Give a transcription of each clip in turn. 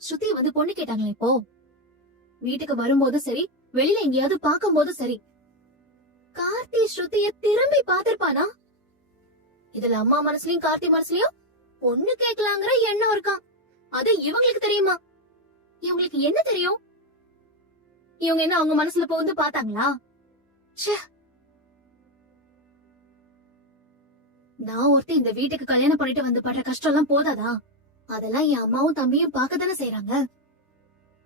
ஸ்ருதி வந்து பொண்ணு கேட்டாங்களே இப்போ. வீட்டுக்கு வரும்போது சரி, வெளியில எங்கேயாவது பாக்கும் போது சரி, கார்த்தி ஸ்ருதிய திரும்பி பாத்திருப்பானா? இதுல அம்மா மனசுலயும் கார்த்தி மனசுலயும் பொண்ணு கேட்கலாங்கிற எண்ணம் இருக்கான். அது இவங்களுக்கு தெரியுமா? இவங்களுக்கு என்ன தெரியும்? இவங்க என்ன அவங்க மனசுல போந்து பாத்தாங்களா? நான் ஒருத்தி இந்த வீட்டுக்கு கல்யாணம் பண்ணிட்டு வந்து படுற கஷ்டம் எல்லாம் போதாதா? அதெல்லாம் என் அம்மாவும் தம்பியும் பாக்கதானே செய்யறாங்க.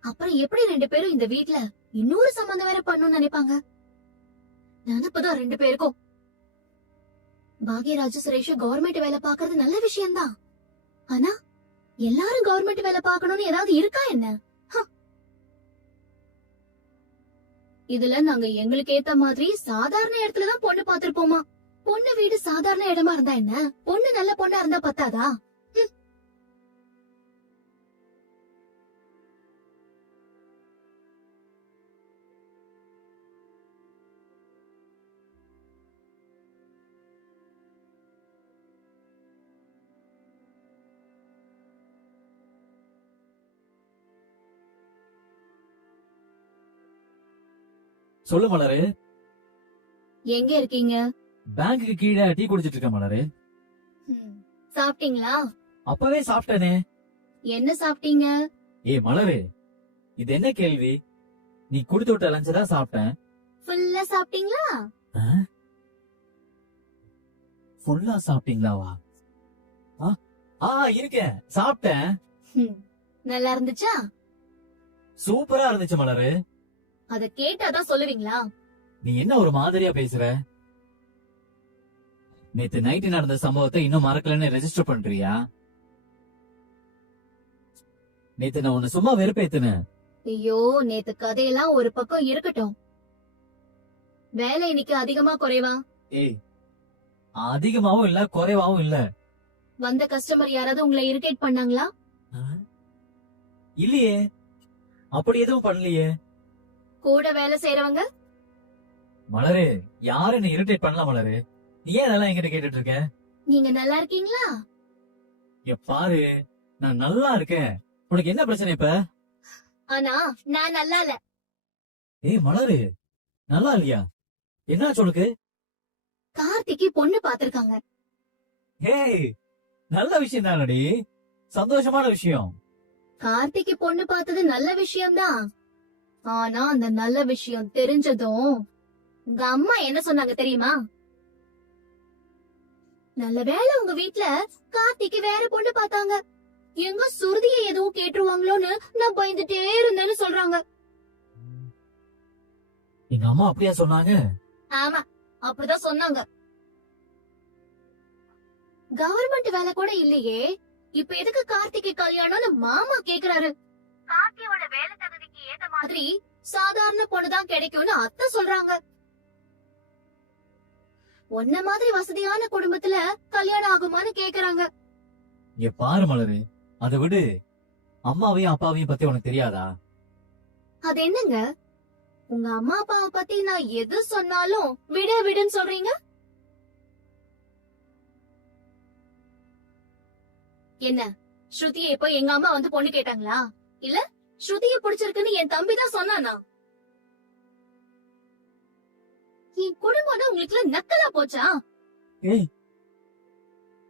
அப்புறம் எப்படி 2 பேரும் இந்த வீட்ல இன்னொரு சம்பந்தம் வேற பண்ணணும்னு நினைப்பாங்க? நினைப்புதான் 2 பேருக்கும். பாக்யராஜ் சுரேஷ் கவர்மெண்ட் வேலை பாக்குறது நல்ல விஷயம்தான். ஆனா எல்லாரும் கவர்மெண்ட் வேலை பாக்கணும்னு ஏதாவது இருக்கா என்ன? இதுல நாங்க எங்களுக்கு ஏத்த மாதிரி சாதாரண இடத்துலதான் பொண்ணு பாத்திருப்போமா. பொண்ணு வீடு சாதாரண இடமா இருந்தா என்ன, பொண்ணு நல்ல பொண்ணா இருந்தா பத்தாதா? சொல்லு மலரு. எங்க இருக்கீங்க? பேங்க்குக்கு கீழே டீ குடிச்சிட்டு இருக்க மலரு. சாப்பிட்டீங்களா? அப்பவே சாப்பிட்டனே. என்ன சாப்பிட்டீங்க? மலரு, இது என்ன கேள்வி? நீ குடுத்து விட்ட லஞ்ச் தான் சாப்பிட்டேன். ஃபுல்லா சாப்பிட்டீங்களா? ஃபுல்லா சாப்பிட்டீங்களாவா? இருக்கேன், சாப்பிட்டேன். நல்லா இருந்துச்சா? சூப்பரா இருந்துச்சு மலரு. அத கேட்டாதான் சொல்லுவீங்களா? நீ என்ன ஒரு மாதிரியா பேசுற? நேத்து நைட்டு நடந்த சம்பவத்தை இன்னும் மறக்கலன்னு ரெஜிஸ்டர் பண்றியா? நேத்து நான் உன்னை சும்மா வெறுப்பேத்துனேன். ஐயோ, நேத்து கதையெல்லாம் ஒரு பக்கம் இருக்கட்டும். வேலை இன்னைக்கு அதிகமா குறைவா? அதிகமாவும் இல்ல குறைவாவும் இல்ல. வந்த கஸ்டமர் யாராவது உங்களை இரிட்டேட் பண்ணாங்களா? இல்லையே, அப்படி எதுவும் பண்ணலையே. கூட வேலை செய்யறவங்க? மலரு, யாரு என்ன இரிட்டேட் பண்ணலாம் மலரு? நீ ஏன் அதெல்லாம் என்கிட்ட கேட்டுட்டு இருக்க? நீங்க நல்லா இருக்கீங்களா? பாரு, நான் நல்லா இருக்கேன். உனக்கு என்ன பிரச்சனை இப்ப? ஆனா நான் நல்லா இல்ல. மலரு, நல்லா இல்லையா? என்னாச்சு உனக்கு? கார்த்திக்கு பொண்ணு பாத்திருக்காங்க. நல்ல விஷயம் தானடி, சந்தோஷமான விஷயம். கார்த்திக்கு பொண்ணு பார்த்தது நல்ல விஷயம்தான். ஆனா அந்த நல்ல விஷயம் தெரிஞ்சதும் உங்க அம்மா என்ன சொன்னாங்க தெரியுமா? நல்ல வேளை உங்க வீட்ல கார்த்திக்கு வேற பொண்ணு பார்த்தாங்க, எங்க சுருதிய எதுவும் கேட்டுருவாங்களோன்னு நான் பயந்துட்டே இருந்தேன்னு சொல்றாங்க. எங்க அம்மா அப்படியா சொன்னாங்க? ஆமா, அப்படிதான் சொன்னாங்க. கவர்மெண்ட் வேலை கூட இல்லையே, இப்ப எதுக்கு கார்த்திக்கு கல்யாணம்னு மாமா கேக்குறாரு. கார்த்தியோட வேலை தகுதிக்கு ஏத்த மாதிரி சாதாரண பொண்ணுதான் கிடைக்கும்னு அத்தை சொல்றாங்க. உன்ன மாதிரி வசதியான குடும்பத்துல கல்யாணம் ஆகுமான்னு கேக்குறாங்க. பாரு மலரு, அதை விடு. அம்மாவையும் அப்பாவையும் பத்தி உனக்கு தெரியாதா? அது என்னங்க, உங்க அம்மா அப்பாவை பத்தி நான் எது சொன்னாலும் விடு விடுன்னு சொல்றீங்க. என்ன, ஸ்ருதியை இப்ப எங்க அம்மா வந்து பொண்ணு கேட்டாங்களா? இல்ல ஸ்ருதிய பிடிச்சிருக்குன்னு என் தம்பி தான் சொன்னானா? என் குடும்பம் உங்களுக்கு நக்கலா போச்சா?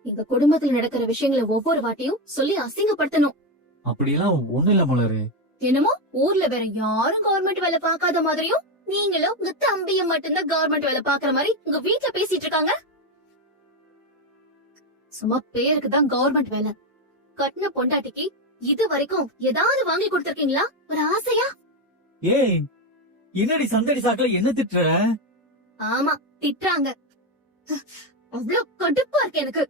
எங்க குடும்பத்துல நடக்கிற விஷயங்களை ஒவ்வொரு வாட்டியும் சொல்லி அசிங்கப்படுத்தணும். அப்படியெல்லாம் ஒண்ணு இல்ல மலரு. என்னமோ ஊர்ல வேற யாரும் கவர்மெண்ட் வேலை பாக்காத மாதிரியும் நீங்களும் உங்க தம்பிய மட்டும்தான் கவர்மெண்ட் வேலை பாக்குற மாதிரி உங்க வீட்டுல பேசிட்டு இருக்காங்க. சும்மா பேருக்கு தான் கவர்மெண்ட் வேலை. கட்டின பொண்டாட்டிக்கு இது வரைக்கும் ஏதாவது வாங்கி கொடுத்திருக்கீங்களா ஒரு ஆசையா? என்னடி சந்தடி சாக்குல என்ன திட்டுற? ஆமா, திட்டுறாங்க. அவ்வளவு கடுப்பா இருக்கு எனக்கு.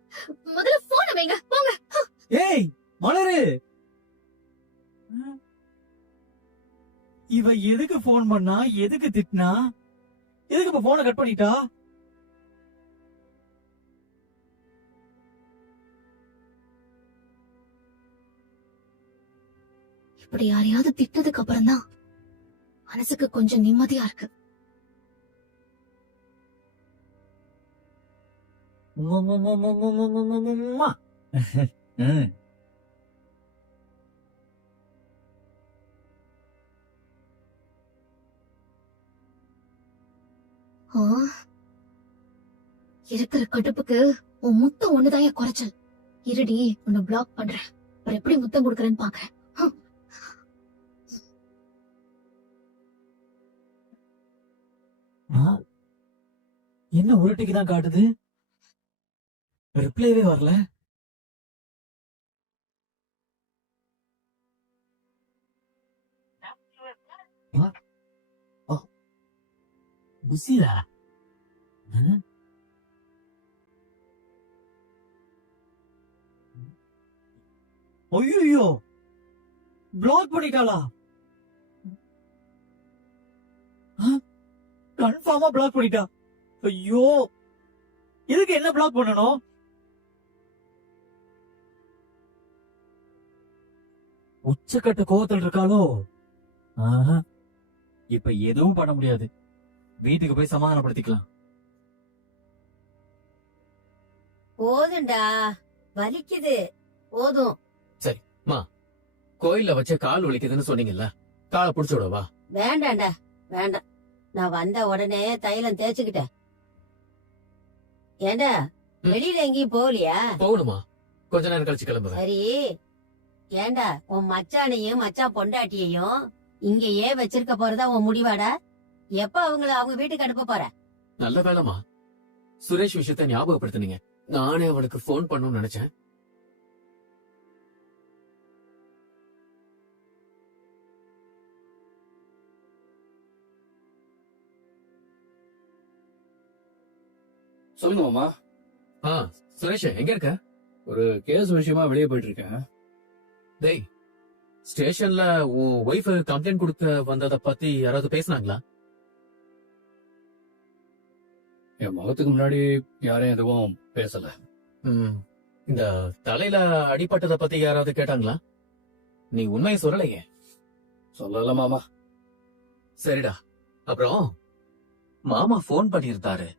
முதல்ல போன வைங்க, போங்க. மலரு, இவ எதுக்கு போன் பண்ணா, எதுக்கு திட்டினா, எதுக்கு இப்ப போனை கட் பண்ணிட்டா? இப்படி யாரையாவது திட்டதுக்கு அப்புறம் தான் மனசுக்கு கொஞ்சம் நிம்மதியா இருக்கு. ஆ, இருக்கிற கடுப்புக்கு உன் முத்தம் ஒண்ணுதான் குறைச்சல். இருடி, உன்னை பிளாக் பண்றேன். அப்புறம் எப்படி முத்தம் கொடுக்கறேன்னு பாக்க. ஆ, என்ன ஒரு டிக்கு தான் காட்டுது, ரிப்ளைவே வரல. பிஸியா? ஐயோ, பிளாக் பண்ணிட்டாளா? கன்ஃபார்மா பிளாக் பண்ணிட்டா. ஐயோ, இதுக்கு என்ன பிளாக் பண்ணணும்? உச்சக்கட்ட கோவத்தில் இருக்காளோ? ஆஹா, இப்ப எதுவும் பண்ண முடியாது. வீட்டுக்கு போய் சமாதானப்படுத்திக்கலாம். போதும்டா, வலிக்குது, போதும். கோயில்ல வச்ச கால் வலிக்குதுன்னு சொன்னீங்கல்ல, காலை புடிச்சு விடவா? வேண்டாம்டா, வேண்டாம். நான் வந்த உடனே தைலம் தேய்ச்சுக்கிட்டேன். ஏண்டா, வெளியில எங்கேயும் போகலையா? போகணுமா? கொஞ்ச நேரம் கழிச்சு கிளம்புறேன். சரி. ஏண்டா, உன் மச்சானையும் மச்சான் பொண்டாட்டியையும் இங்கேயே வச்சிருக்க போறதா உன் முடிவாடா? எப்ப அவங்கள அவங்க வீட்டுக்கு அனுப்ப போற? நல்ல வேலைமா சுரேஷ் விஷயத்த ஞாபகப்படுத்துனீங்க. நானே அவனுக்கு போன் பண்ணணும்னு நினைச்சேன். சொல்லுங்க மாமா. சுரேஷ் எங்க இருக்க? ஒரு கேஸ் விஷயமா வெளியே போயிட்டு இருக்கேன். டேய், ஸ்டேஷன்ல உன் ஒய்ஃப் கம்ப்ளைண்ட் கொடுக்க வந்தத பத்தி யாராவது பேசுனாங்களா? என் முகத்துக்கு முன்னாடி யாரையும் எதுவும் பேசல. இந்த தலையில அடிபட்டத பத்தி யாராவது கேட்டாங்களா? நீ உண்மையை சொல்லலையே. சொல்லல மாமா. சரிடா. அப்புறம் மாமா போன் பண்ணியிருந்தாரு.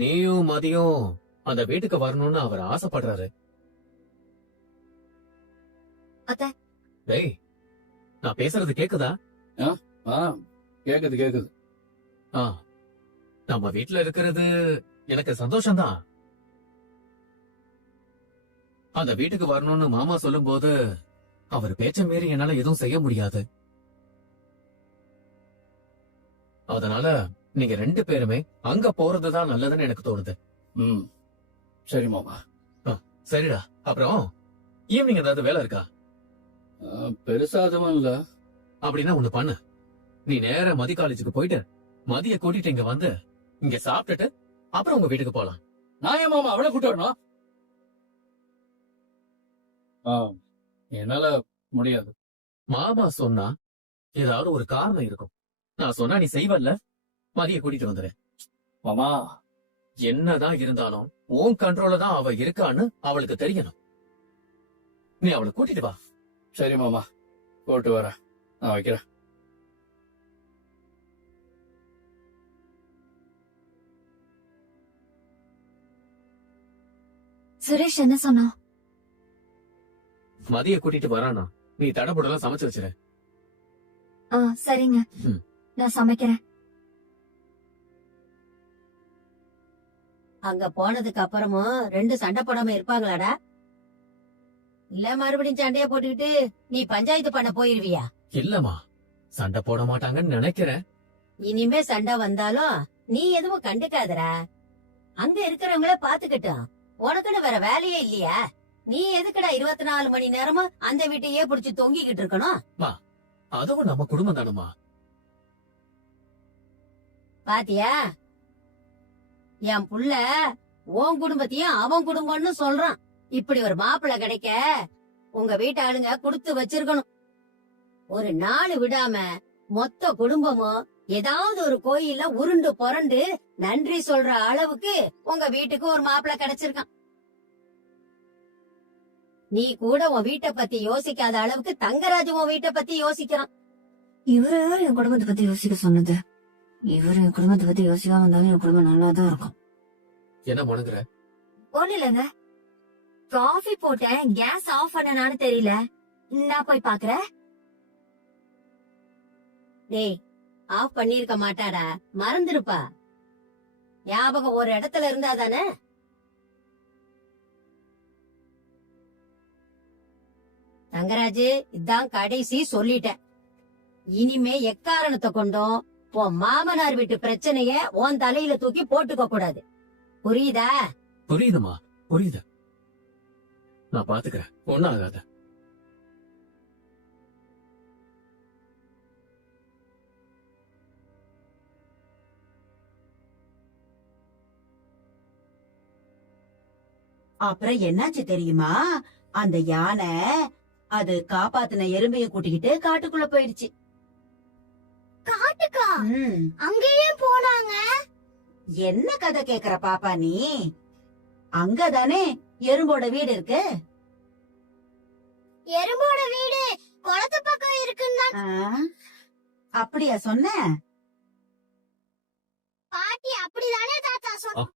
நீயும் மதியம் அந்த வீட்டுக்கு வரணும்னு அவர் ஆசைப்படுறாரு. அத்தை. டேய், நான் பேசுறது கேக்குதா? கேக்குது கேக்குது. நம்ம வீட்டுல இருக்கிறது எனக்கு சந்தோஷம்தான். அந்த வீட்டுக்கு வரணும்னு மாமா சொல்லும்போது அவர் பேச்ச மீறி என்னால எதுவும் செய்ய முடியாது. அதனால நீங்க 2 பேருமே அங்க போறதுதான் நல்லதுன்னு எனக்கு தோணுது. சரி மாமா. சரிடா. அப்புறம் ஈவினிங் ஏதாவது வேலை இருக்கா? பெருசா அதுவும் இல்ல. அப்படின்னா ஒண்ணு பண்ணு. நீ நேரா மதி காலேஜுக்கு போயிட்டு மதிய கூட்டிட்டு இங்க வந்து இங்க சாப்பிட்டுட்டு அப்புறம் உங்க வீட்டுக்கு போலாம். நான் ஏன் மாமா அவளை கூட்டு வரணும்? என்னால முடியாது. மாமா சொன்னா ஏதாவது ஒரு காரணம் இருக்கும். நான் சொன்னா நீ செய்வல்ல? மதிய கூட்டிட்டு வந்துரு. மாமா, என்னதான் இருந்தாலும் உன் கண்ட்ரோல தான் அவ இருக்கான்னு அவளுக்கு தெரியணும். நீ அவளை கூட்டிட்டு வா. சரி மாமா, போட்டு வரேன். நான் வைக்கிறேன். சுரேஷ் என்ன சொன்னா? மதிய கூட்டிட்டு வரானா நீ தடபுடலாம் சமைச்சு வச்சிரு. சரிங்க, நான் சமைக்கிறேன். அங்க போனதுக்கு அப்புறமும் 2 சண்டை போடாம இருப்பாங்களாடா? இல்ல மறுபடியும் சண்டைய போட்டுக்கிட்டு நீ பஞ்சாயத்து பண்ண போயிருவியா? இல்லம்மா, சண்டை போட மாட்டாங்கன்னு நினைக்கிறேன். இனிமே சண்டை வந்தாலும் நீ எதுவும் கண்டுக்காதடா. அங்க இருக்கிறவங்கள பாத்துக்கிட்டோம். உனக்குன்னு வேற வேலையே இல்லையா? நீ எதுக்குடா 24 மணி நேரமும் அந்த வீட்டையே புடிச்சு தொங்கிக்கிட்டு இருக்கணும்? அதுவும் நம்ம குடும்பம் தானம்மா. பாத்தியா, என் புள்ள உன் குடும்பத்தையும் அவன் குடும்பம்னு சொல்றான். இப்படி ஒரு மாப்பிள்ளை கிடைக்க உங்க வீட்டு ஆளுங்க கொடுத்து வச்சிருக்கணும். ஒரு நாள் விடாம மொத்த குடும்பமும் ஏதாவது ஒரு கோயில்ல உருண்டு புரண்டு நன்றி சொல்ற அளவுக்கு உங்க வீட்டுக்கு ஒரு மாப்பிள்ளை கிடைச்சிருக்கான். நீ கூட உன் வீட்டை பத்தி யோசிக்காத அளவுக்கு தங்கராஜ் உன் வீட்டை பத்தி யோசிக்கிறான். இவரு என் குடும்பத்தை பத்தி யோசிக்க சொன்னது? இவரு என் குடும்பத்தை பத்தி யோசிக்காம இருந்தாலும் என் குடும்பம் நல்லாதான் இருக்கும். என்ன முணங்குற? ஒண்ணு இல்லங்க, காஃபி போட்டேன், கேஸ் ஆஃப் பண்ணனான்னு தெரியல. நான் போய் பாக்குறேன். டேய், ஆஃப் பண்ணிருக்க மாட்டாடா, மறந்துருப்பா. ஞாபகம் ஒரு இடத்துல இருந்தா தானே. தங்கராஜு, இதான் கடைசி சொல்லிட்டேன். இனிமே எக்காரணத்தை கொண்டும் உன் மாமனார் வீட்டு பிரச்சனைய உன் தலையில தூக்கி போட்டுக்க கூடாது. புரியுதா? புரியுதுமா, புரியுது. நான் பாத்துக்கிறேன், ஒண்ணும் ஆகாத. அப்புறம் என்னாச்சு தெரியுமா? அந்த யானை அது காப்பாத்தின எறும்பைய கூட்டிக்கிட்டு காட்டுக்குள்ள போயிடுச்சு. காட்டுக்கா? ம். அங்கேயே போனாங்க. என்ன கதை கேக்குற பாப்பா நீ? அங்கதானே எறும்போட வீடு இருக்கு. எறும்போட வீடு குளத்து பக்கம் இருக்குன்னு ஆ, அப்படியா சொன்ன? பாட்டி அப்படிதானே தாத்தா சொன்ன.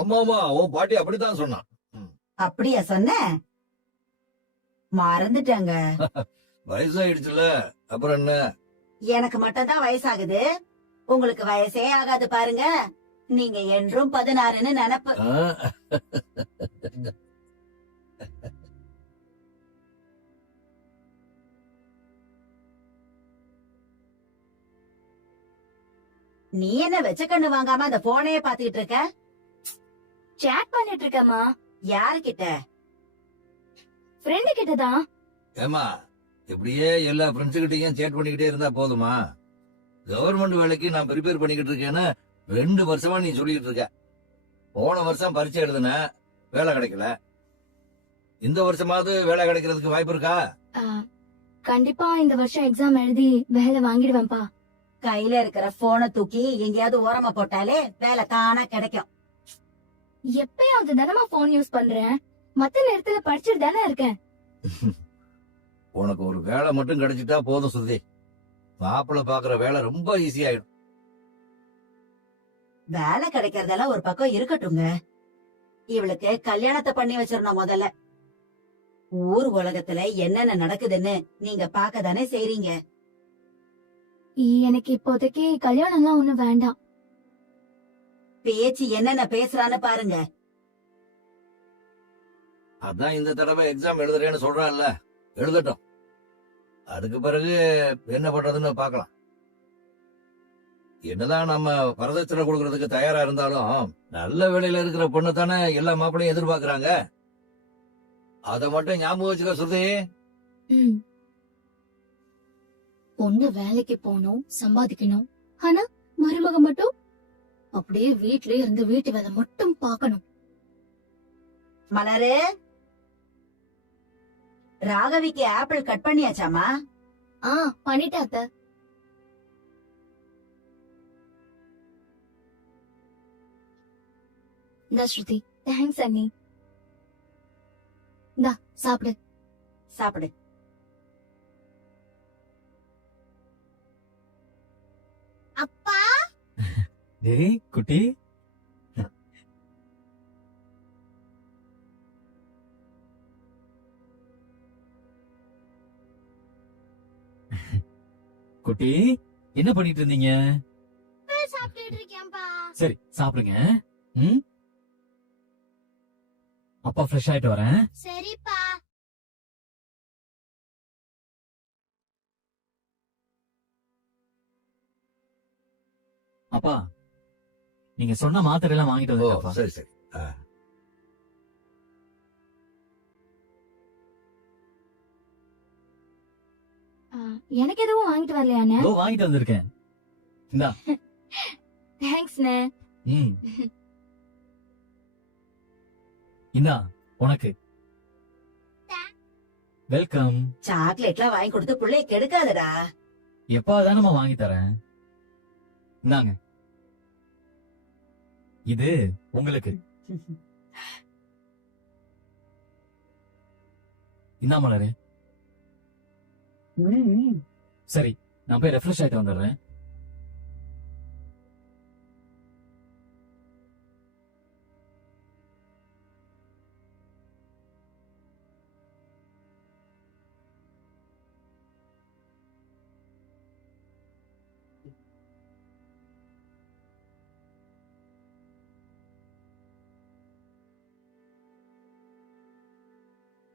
ஆமாமா, உன் பாட்டி அப்படித்தான் சொன்னான். அப்படியா சொன்ன? மறந்துட்டாங்க. வயசாயிடுச்சுல, அப்புறம் என்ன? எனக்கு மட்டும் தான் வயசாகுது, உங்களுக்கு வயசே ஆகாது பாருங்க. நீங்க என்றும் 16ன்னு நினைப்பு. ஆ? நீ என்ன வெச்ச கண்ணு வாங்காம அந்த போனையே பாத்துக்கிட்டு இருக்க? சேட் பண்ணிட்டு இருக்கேம்மா. யாருகிட்ட? ஃப்ரெண்டு கிட்டதான். ஏமா, இப்படியே எல்லா ஃப்ரெண்ட்ஸ் கிட்டயும் சேட் பண்ணிக்கிட்டே இருந்தா போதுமா? கவர்மெண்ட் வேலைக்கு நான் ப்ரிப்பேர் பண்ணிக்கிட்டு இருக்கேன்னு 2 வருஷமா நீ சொல்லிட்டு இருக்க. போன வருஷம் பரீட்சை எழுதுன, வேலை கிடைக்கல. இந்த வருஷமாவது வேலை கிடைக்கிறதுக்கு வாய்ப்பு இருக்கா? கண்டிப்பா இந்த வருஷம் எக்ஸாம் எழுதி வேலை வாங்கிடுவேன்ப்பா. கையில இருக்கிற போனை தூக்கி எங்கேயாவது ஓரமா போட்டாலே வேலை தானா கிடைக்கும். எப்பயாவது தானமா போன் யூஸ் பண்றேன். மத்த நேரத்துல படிச்சுட்டு தானே இருக்கேன். உனக்கு ஒரு வேலை மட்டும் கிடைச்சிட்டா போதும் சுருதி. மாப்பிள்ளை பாக்குற வேலை ரொம்ப ஈஸியாயிடும். வேலை கிடைக்கிறதெல்லாம் ஒரு பக்கம் இருக்கட்டுங்க, இவளுக்கு கல்யாணத்தை பண்ணி வச்சிடணும் முதல்ல. ஊர் உலகத்துல என்னென்ன நடக்குதுன்னு நீங்க பாக்க தானே செய்றீங்க. எனக்கு இப்போதைக்கு கல்யாணம்லாம் ஒண்ணு வேண்டாம். பேச்சு என்னென்ன பேசுறான்னு பாருங்க. அதான் இந்த தடவை எக்ஸாம் எழுதுறேன்னு சொல்றான்ல, எழுதட்டும். அதுக்கு பிறகு என்ன பண்றதுன்னு பாக்கலாம். என்னதான் நம்ம வரதட்சணை கொடுக்கறதுக்கு தயாரா இருந்தாலும் நல்ல வேலையில இருக்கிற பொண்ணு தானே எல்லா மாப்பிளையும் எதிர்பார்க்கறாங்க. அத மட்டும் ஞாபகம் வச்சுக்க சுருதி. பொண்ணு வேலைக்கு போகணும், சம்பாதிக்கணும். ஆனா மருமக மட்டும் அப்படியே வீட்லயே இருந்து வீட்டு வேலை மட்டும் பார்க்கணும். மலரு, ராகவிக்கு ஆப்பிள் கட் பண்ணியாச்சாமா? பண்ணிட்டா அத்த. இந்தா ஸ்ருதி, தேங்க்ஸ் அண்ணி. இந்தா சாப்பிடு. சாப்பிடு. அப்பா, டேய் குட்டி, குட்டி என்ன பண்ணிட்டு இருந்தீங்க? சாப்பிட்டுட்டு இருக்கேன்பா. சரி சாப்பிடுங்க. ம், அப்பா ஃப்ரெஷ் ஆயிட்டு வரேன். சரிப்பா. அப்பா, நீங்க சொன்ன மாத்திரை எல்லாம் வாங்கிட்டு ஓ, வந்துருக்கப்பா. சரி சரி. எனக்கு எதுவும் வாங்கிட்டு வரலையாண்ணே? இதோ வாங்கிட்டு வந்திருக்கேன். இந்தா. தேங்க்ஸ்ண்ணே. ம், இந்தா உனக்கு. வெல்கம். சாக்லேட்லாம் வாங்கி கொடுத்து புள்ளைய கெடுக்காதடா. எப்பாதானமா வாங்கி தரேன். இந்தாங்க, இது உங்களுக்கு. இந்தா மலரு. சரி, நான் போய் ரெஃப்ரெஷ் ஆயிட்டு வந்துடுறேன்.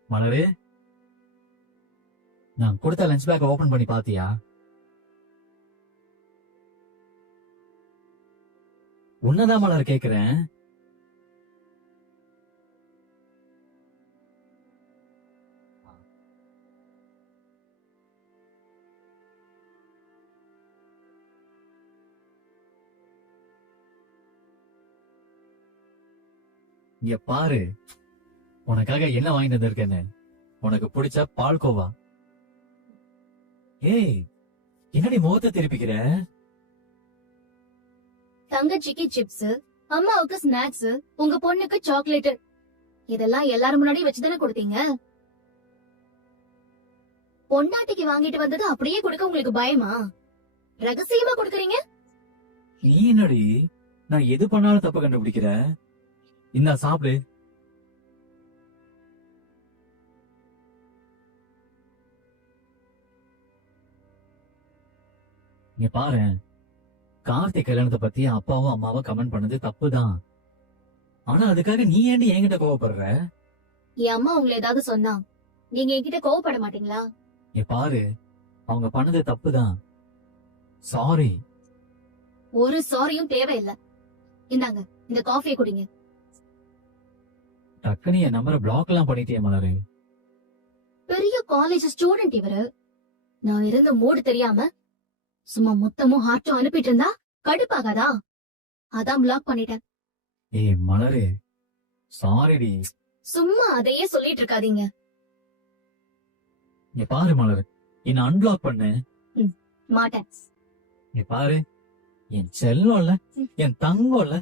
மலரு, நான் கொடுத்த லஞ்ச் பேக் ஓபன் பண்ணி பாத்தியா? உன்னதான் மலர் கேக்குறேன். இங்க பாரு, உனக்காக என்ன வாங்கிட்டு வந்திருக்கேன்னு. உனக்கு பிடிச்ச பால்கோவா. ஏய், என்னடி முகத்தை திருப்பிக்கிற? தங்கச்சிக்கு சிப்ஸ், அம்மாவுக்கு ஸ்நாக்ஸ், உங்க பொண்ணுக்கு சாக்லேட். இதெல்லாம் எல்லாரும் முன்னாடி வச்சுதானே கொடுத்தீங்க. பொண்டாட்டிக்கு வாங்கிட்டு வந்தது அப்படியே கொடுக்க உங்களுக்கு பயமா? ரகசியமா கொடுக்கறீங்க. நீ என்னடி நான் எது பண்ணாலும் தப்பு கண்டுபிடிக்கிற? இந்தா சாப்பிடு. இங்க பாரு, கார்த்திக் கல்யாணத்தை பத்தி அப்பாவும் அம்மாவும் கமெண்ட் பண்ணது தப்புதான். ஆனா அதுக்காக நீ ஏன்டி என்கிட்ட கோவப்படுற? என் அம்மா உங்களை ஏதாவது சொன்னா நீங்க என்கிட்ட கோவப்பட மாட்டீங்களா? இங்க பாரு, அவங்க பண்ணது தப்புதான். சாரி. ஒரு சாரியும் தேவையில்லை. இந்தாங்க, இந்த காஃபியை குடிங்க. டக்குனு என் நம்பரை பிளாக் எல்லாம் பண்ணிட்டே மலரு. பெரிய காலேஜ் ஸ்டூடெண்ட் இவரு. நான் இருந்த மூடு தெரியாம சும்மா மொத்தமும் ஹார்ட்டும் அனுப்பிட்டு இருந்தா கடுப்பாகாதா? அதான் பிளாக் பண்ணிட்டேன். ஏய் மலரு, சாரிடி. சும்மா அதையே சொல்லிட்டு இருக்காதீங்க. இங்க பாரு மலரு, என்ன அன்பிளாக் பண்ணு. மாட்டேன். இங்க பாரு, என் செல்லம் இல்ல, என் தங்கம் இல்ல,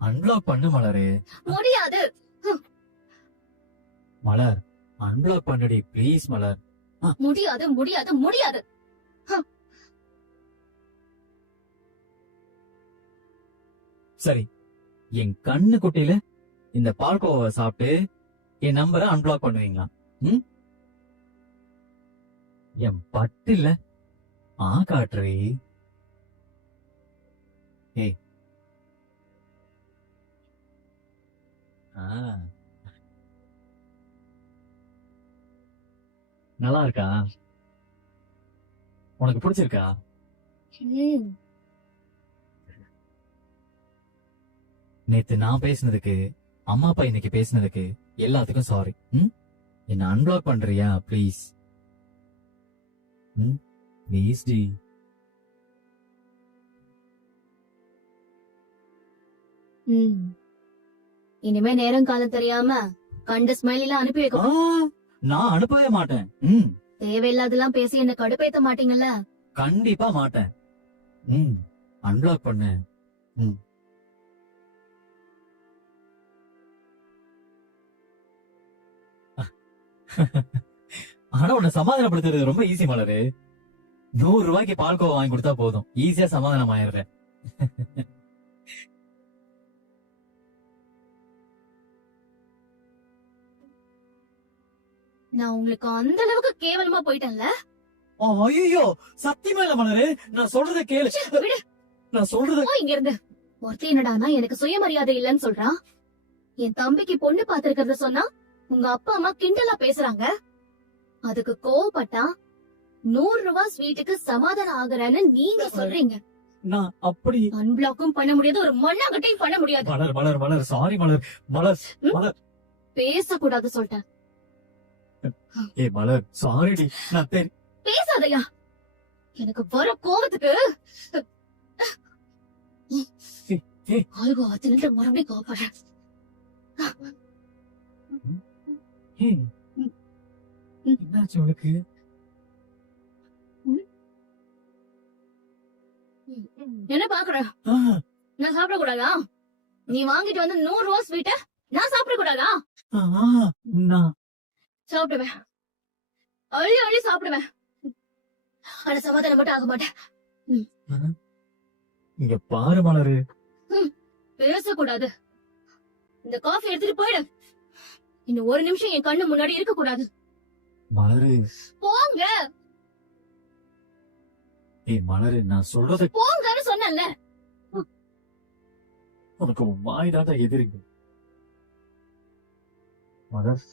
அன்பிளாக் பண்ணு மலரு. முடியாது. மலர், அன்பிளாக் பண்ணுடி ப்ளீஸ் மலர். முடியாது முடியாது முடியாது. சரி, என் கண்ணு குட்டியில இந்த பால்கோவை சாப்பிட்டு என் நம்பரை அன்பிளாக் பண்ணுவீங்களா? என் பட்டில காட்டுறீ. ஏய், நல்லா இருக்கா? உனக்கு பிடிச்சிருக்கா? நேத்து நான் பேசினதுக்கு, அம்மா அப்பா இன்னைக்கு பேசினதுக்கு எல்லாத்துக்கும் சாரி. என்ன அன்பிளாக் பண்றியா ப்ளீஸ்? Please D. இனிமே நேரம் காலம் தெரியாம கண்டு ஸ்மைல் எல்லாம் அனுப்பி வைக்க. நான் அனுப்பவே மாட்டேன். தேவையில்லாதெல்லாம் பேசி என்ன கடுப்பேத்த மாட்டீங்கல்ல? கண்டிப்பா மாட்டேன். அன்பிளாக் பண்ணு. ஆனா உன்னை சமாதானப்படுத்துறது ரொம்ப ஈஸி மலரு. 100 ரூபாய்க்கு பால்கோவா வாங்கி கொடுத்தா போதும், ஈஸியா சமாதானம் ஆயிடுறேன். நான் உங்களுக்கு அந்த அளவுக்கு கேவலமா போயிட்டேன்ல? ஐயோ, சத்தியமா இல்ல மலரு, நான் சொல்றத கேளு. விடு. நான் சொல்றத இங்க இருந்து ஒருத்தி என்னடானா எனக்கு சுயமரியாதை இல்லன்னு சொல்றான். என் தம்பிக்கு பொண்ணு பாத்திருக்கிறத சொன்னா உங்க அப்பா அம்மா கிண்டலா பேசுறாங்க. அதுக்கு கோவப்பட்டா 100 ரூபாய் ஸ்வீட்டுக்கு சமாதானம் ஆகுறேன்னு நீங்க சொல்றீங்க. நான் அப்படி அன்பிளாக்கும் பண்ண முடியாது, ஒரு மண்ணாங்கட்டையும் பண்ண முடியாது. மலர் மலர் மலர் சாரி மலர். மலர் மலர் பேசக்கூடாது சொல்லிட்டேன். ஏ மலர் சாரிடி. நான் பேசாதையா, எனக்கு வர கோவத்துக்கு ஆல்கோவா தின்னுட்டு மறுபடியும் கோவப்படுறேன். என்னாச்சு உனக்கு? என்ன பாக்குற? நான் சாப்பிட கூடாதா? நீ வாங்கிட்டு வந்து 100 ரூபாய் ஸ்வீட்ட நான் சாப்பிட கூடாதா? நான் சாப்பிடுவேன், அள்ளி அள்ளி சாப்பிடுவேன். ஆனா சமாதானம் மட்டும் ஆக மாட்டேன். இங்க பாரு மலரு, பேசக்கூடாது. இந்த காஃபி எடுத்துட்டு போயிடு. இன்னும் ஒரு நிமிஷம் என் கண்ணு முன்னாடி இருக்க கூடாது. மலரு போங்க. ஏய் மலரு, நான் சொல்றத போங்கன்னு சொன்னேன்ல. உனக்கு வாய்தாட்டா எதிரிங்க மலர்.